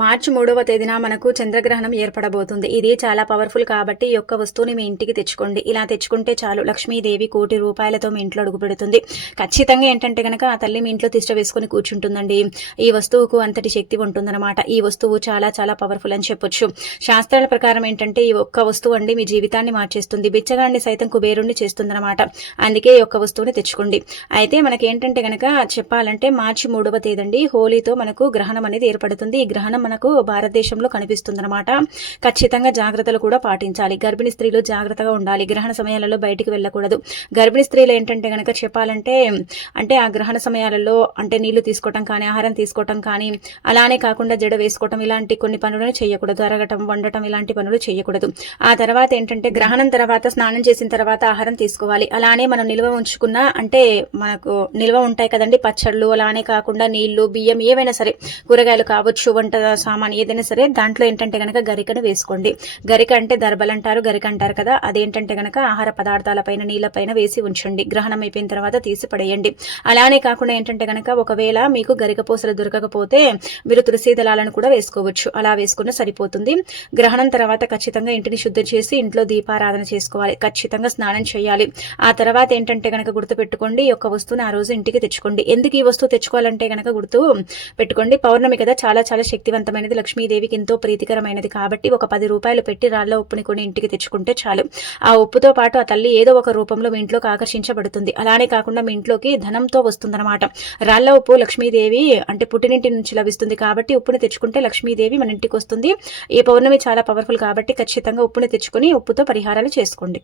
మార్చి 3వ తేదీన మనకు చంద్రగ్రహణం ఏర్పడబోతుంది. ఇది చాలా పవర్ఫుల్ కాబట్టి ఈ యొక్క వస్తువుని మీ ఇంటికి తెచ్చుకోండి. ఇలా తెచ్చుకుంటే చాలు లక్ష్మీదేవి కోటి రూపాయలతో మీ ఇంట్లో అడుగు పెడుతుంది. ఖచ్చితంగా ఏంటంటే గనక ఆ తల్లి మీ ఇంట్లో తిష్ట వేసుకుని కూర్చుంటుందండి. ఈ వస్తువుకు అంతటి శక్తి ఉంటుందన్నమాట. ఈ వస్తువు చాలా చాలా పవర్ఫుల్ అని చెప్పొచ్చు. శాస్త్రాల ప్రకారం ఏంటంటే ఈ ఒక్క వస్తువు అండి మీ జీవితాన్ని మార్చేస్తుంది. బిచ్చగాడిని సైతం కుబేరుణ్ణి చేస్తుందన్నమాట. అందుకే ఈ ఒక్క వస్తువుని తెచ్చుకోండి. అయితే మనకి ఏంటంటే గనక చెప్పాలంటే మార్చి 3వ తేదీ అండి హోలీతో మనకు గ్రహణం అనేది ఏర్పడుతుంది. ఈ గ్రహణం మనకు భారతదేశంలో కనిపిస్తుందన్నమాట. ఖచ్చితంగా జాగ్రత్తలు కూడా పాటించాలి. గర్భిణీ స్త్రీలు జాగ్రత్తగా ఉండాలి. గ్రహణ సమయాలలో బయటికి వెళ్ళకూడదు. గర్భిణీ స్త్రీలు ఏంటంటే గనక చెప్పాలంటే ఆ గ్రహణ సమయాలలో నీళ్లు తీసుకోవటం కానీ, ఆహారం తీసుకోవటం కానీ, అలానే కాకుండా జడ వేసుకోవటం ఇలాంటి కొన్ని పనులను చేయకూడదు. అరగటం, వండటం ఇలాంటి పనులు చేయకూడదు. ఆ తర్వాత ఏంటంటే గ్రహణం తర్వాత స్నానం చేసిన తర్వాత ఆహారం తీసుకోవాలి. అలానే మనం నిల్వ ఉంచుకున్న మనకు నిల్వ ఉంటాయి కదండి పచ్చళ్ళు, అలానే కాకుండా నీళ్లు, బియ్యం ఏవైనా సరే కూరగాయలు కావచ్చు, వంట సామాన్ ఏదైనా సరే దాంట్లో ఏంటంటే గనక గరికను వేసుకోండి. గరిక అంటే దర్బలు అంటారు, గరిక అంటారు కదా. అదేంటంటే గనక ఆహార పదార్థాలపైన నీళ్లపైన వేసి ఉంచండి. గ్రహణం అయిపోయిన తర్వాత తీసి పడేయండి. అలానే కాకుండా ఏంటంటే గనక ఒకవేళ మీకు గరిక పూసలు దొరకకపోతే మీరు తులసి దళాలను కూడా వేసుకోవచ్చు. అలా వేసుకున్న సరిపోతుంది. గ్రహణం తర్వాత ఖచ్చితంగా ఇంటిని శుద్ధి చేసి ఇంట్లో దీపారాధన చేసుకోవాలి. ఖచ్చితంగా స్నానం చేయాలి. ఆ తర్వాత ఏంటంటే గనక గుర్తు పెట్టుకోండి, ఈ యొక్క వస్తువుని ఆ రోజు ఇంటికి తెచ్చుకోండి. ఎందుకు ఈ వస్తువు తెచ్చుకోవాలంటే గనక గుర్తు పెట్టుకోండి, పౌర్ణమి కదా, చాలా చాలా శక్తివంతమైనది, లక్ష్మీదేవికి ఎంతో ప్రీతికరమైనది కాబట్టి ఒక 10 రూపాయలు పెట్టి రాళ్ల ఉప్పుని కొని ఇంటికి తెచ్చుకుంటే చాలు. ఆ ఉప్పుతో పాటు ఆ తల్లి ఏదో ఒక రూపంలో మీ ఇంట్లోకి ఆకర్షించబడుతుంది. అలానే కాకుండా మీ ఇంట్లోకి ధనంతో వస్తుందన్నమాట. రాళ్ల ఉప్పు లక్ష్మీదేవి పుట్టినింటి నుంచి లభిస్తుంది కాబట్టి ఉప్పుని తెచ్చుకుంటే లక్ష్మీదేవి మన ఇంటికి వస్తుంది. ఈ పౌర్ణమి చాలా పవర్ఫుల్ కాబట్టి ఖచ్చితంగా ఉప్పుని తెచ్చుకుని ఉప్పుతో పరిహారాలు చేసుకోండి.